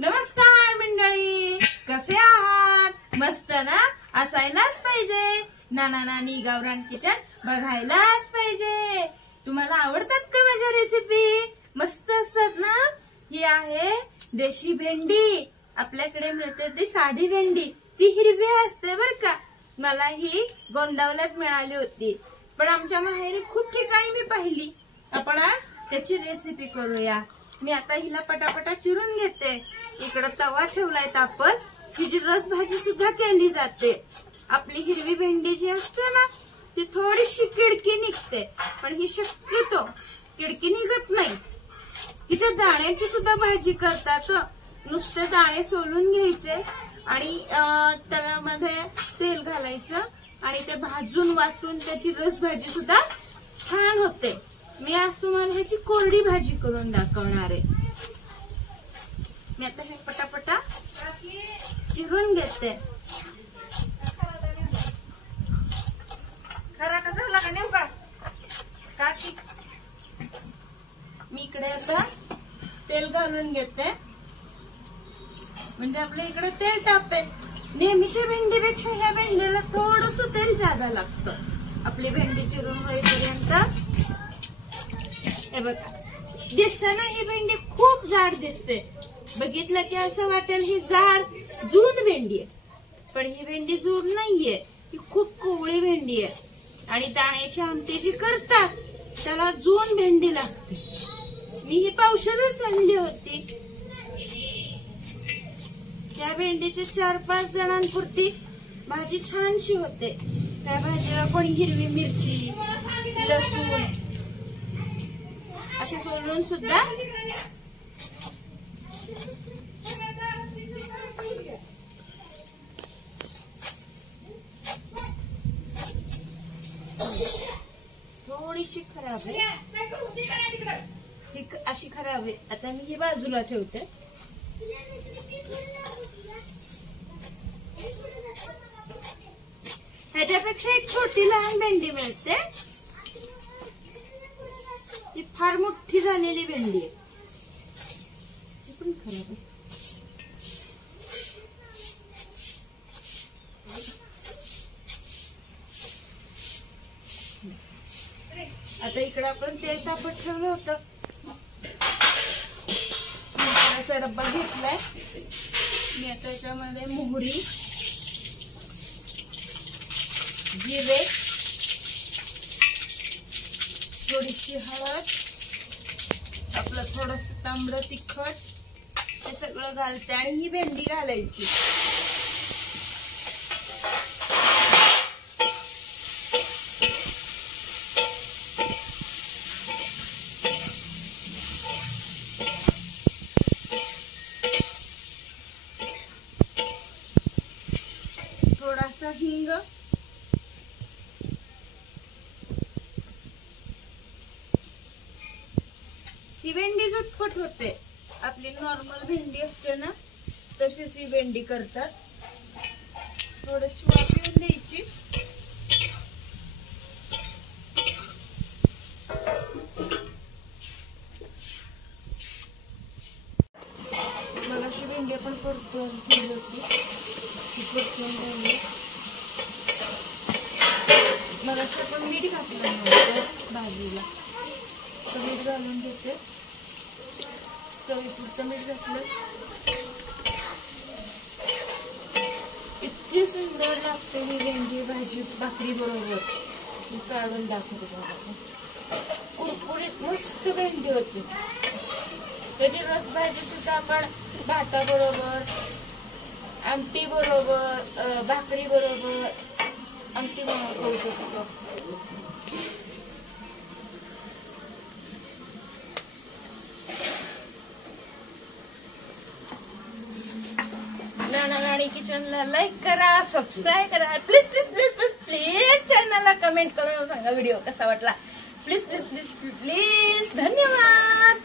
नमस्कार मंडळी, कसे आहात? मस्त ना? असायलाच पाहिजे. नाना नानी गावरान किचन बघायलाच पाहिजे. तुम्हाला आवडतात का माझ्या रेसिपी? मस्त असतात ना? ही आहे देशी भेंडी. आपल्याकडे मिळते ती साधी भेंडी, ती हिरवी असते बर का. मला ही गोंदावल्यात मिळाली होती, पण आमच्या माहेरी खूप ठिकाणी मी पाहिली. आपण आज त्याची रेसिपी करूया. मी आता हिला पटापटा चिरून घेते. इकडे तवा ठेवलाय तापत. हिची रस भाजी सुद्धा केली जाते. आपली हिरवी भेंडी जी असते ना, ती थोडीशी किडकी निघते, पण ही शक्यतो किडकी निघत नाही. हिच्या दाण्याची सुद्धा भाजी करतात. नुसते दाणे सोलून घ्यायचे आणि तव्यामध्ये तेल घालायचं आणि ते भाजून वाटून त्याची रस भाजी सुद्धा छान होते. मी आज तुम्हाला ह्याची कोरडी भाजी करून दाखवणार आहे. मी आता हे पटापटा चिरून घेते. खरा का झाला का नेमका काकी? मी इकडे आता तेल घालून घेते, म्हणजे आपल्या इकडे तेल तापेल. नेहमीच्या भेंडीपेक्षा ह्या भेंडीला थोडस तेल जादा लागतं. आपली भेंडी चिरून होईपर्यंत. हे बघा, दिसते ना ही भेंडी खूप जाड दिसते. बघितलं की असं वाटेल ही जाड जून भेंडी आहे, पण ही भेंडी जूड नाहीये. ही खूप कोवळी भेंडी आहे आणि दाण्याची आमटी जी करतात त्याला जून भेंडी लागते. मी ही पावशेरच आणली होती. त्या भेंडीची 4-5 जणांपुरती भाजी छानशी होते. त्या भाजीला कोणी हिरवी मिरची, लसूण असे सोलून सुद्धा थोडीशी खराब आहे, अशी खराब आहे. आता मी ही बाजूला ठेवते. ह्याच्यापेक्षा एक छोटी लहान भेंडी मिळते. ती फार मोठी झालेली भेंडी आहे, ती पण खराब आहे. आता इकडे आपण तेल तापत ठेवलं होतं. मसाल्याचा डब्बा घेतलाय मी. आता याच्यामध्ये मोहरी, जिरे, थोडीशी हळद, आपलं थोडस तांबडं तिखट हे सगळं घालते आणि ही भेंडी घालायची. थोडासा हिंग, ही भेंडी झटपट होते. आपली नॉर्मल भेंडी असते ना, तशीच ही भेंडी करतात. थोडीशी वाफ येऊन द्यायची. मग अशी भेंडी आपण परतून ठेवली होती, परतून ठेवली. मग अशी आपण मीठ घातलं नव्हतं भाजीला, तर मीठ घालून घेते. चवीपुरतं मीठ घातलं. इतकी सुंदर लागते ही भेंडी भाजी भाकरी बरोबर. मी काढून दाखवते बघा. कुरकुरीत मस्त भेंडी होती. त्याची रस भाजी सुद्धा आपण भाता बरोबर, आमटी बरोबर, भाकरी बरोबर आमटी म्हणून खाऊ शकतो. नाना नानी किचनला लाईक करा, सबस्क्राईब करा. Please please please please please चॅनलला कमेंट करून सांगा व्हिडिओ कसा वाटला. Please please please please. धन्यवाद.